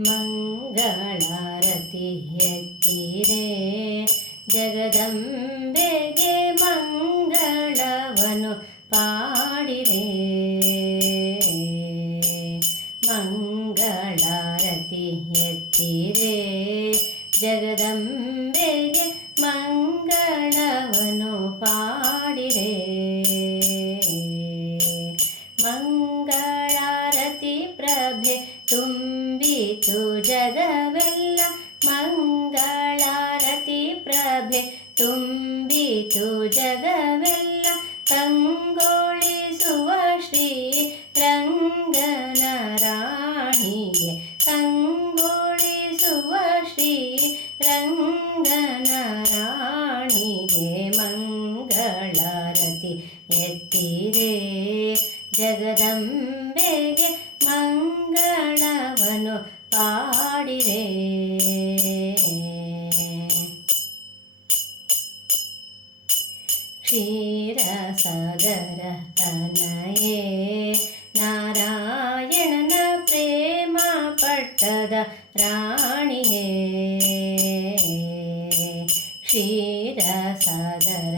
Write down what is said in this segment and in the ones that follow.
ಮಂಗಳಾರತಿ ಎತ್ತಿರೆ ಜಗದಂಬೆಗೆ ಮಂಗಳವನು ಪಾಡಿರೆ. ಮಂಗಳಾರತಿ ಎತ್ತಿರೆ ಜಗದಂಬೆಗೆ ತುಂಬಿತು ಜಗವೆಲ್ಲ ಮಂಗಳಾರತಿ ಪ್ರಭೆ. ತುಂಬಿತು ಜಗವೆಲ್ಲ ಕಂಗೊಳಿಸುವ ಶ್ರೀ ರಂಗನ ರಾಣಿಗೆ ಕಂಗೊಳಿಸುವ ಶ್ರೀ ರಂಗನ ರಾಣಿಗೆ ಮಂಗಳಾರತಿ ಎತ್ತಿರೇ. ಜಗದಂಬೆಗೆ ಮಂಗಳವನು പാടിനേ ക്ഷീരസദര തനയേ നാരായണന പ്രേമ പട്ടത രാണിയേ. ക്ഷീരസദര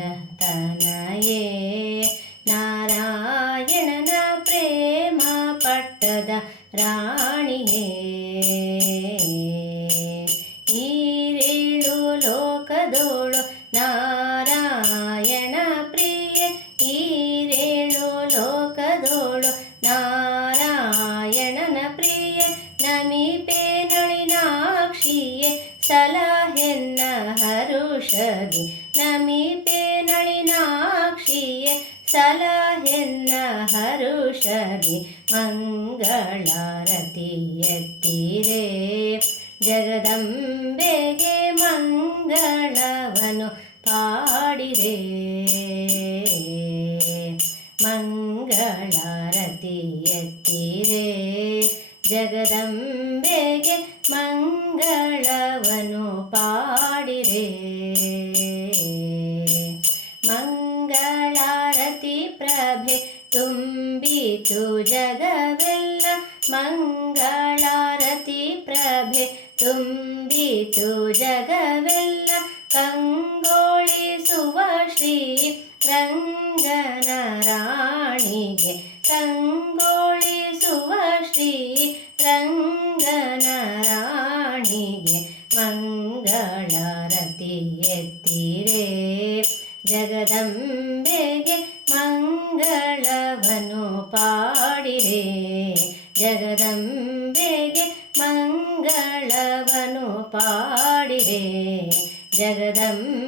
ಪ್ರಿಯ, ನಮಿಪೆ ನಳಿನಾಕ್ಷಿಯೇ, ಸಲಹೆನ್ನ ಹರುಷದಿ ನಮಿಪೆ ನಳಿನಾಕ್ಷಿಯೇ, ಸಲಹೆನ್ನ ಹರುಷದಿ ಮಂಗಳಾರತಿ ಎತ್ತಿರೆ ಜಗದಂಬೆಗೆ ಮಂಗಳವನು ಪಾಡಿರೆ. ಮಂಗಳಾರತಿ ಜಗದಂಬೆಗೆ ಮಂಗಳವನು ಪಾಡಿರೆ. ಮಂಗಳಾರತಿ ಪ್ರಭೆ ತುಂಬಿತು ಜಗವೆಲ್ಲ. ಮಂಗಳಾರತಿ ಪ್ರಭೆ ತುಂಬಿತು ಜಗವೆಲ್ಲ. ಕಂಗೊಳಿಸುವ ಶ್ರೀ ರಂಗನ ರಾಣಿಗೆ ಜಗದಂಬೆಗೆ ಮಂಗಳವನು ಪಾಡಿರೆ. ಜಗದಂಬೆಗೆ ಮಂಗಳವನು ಪಾಡಿರೆ. ಜಗದಂಬೆಗೆ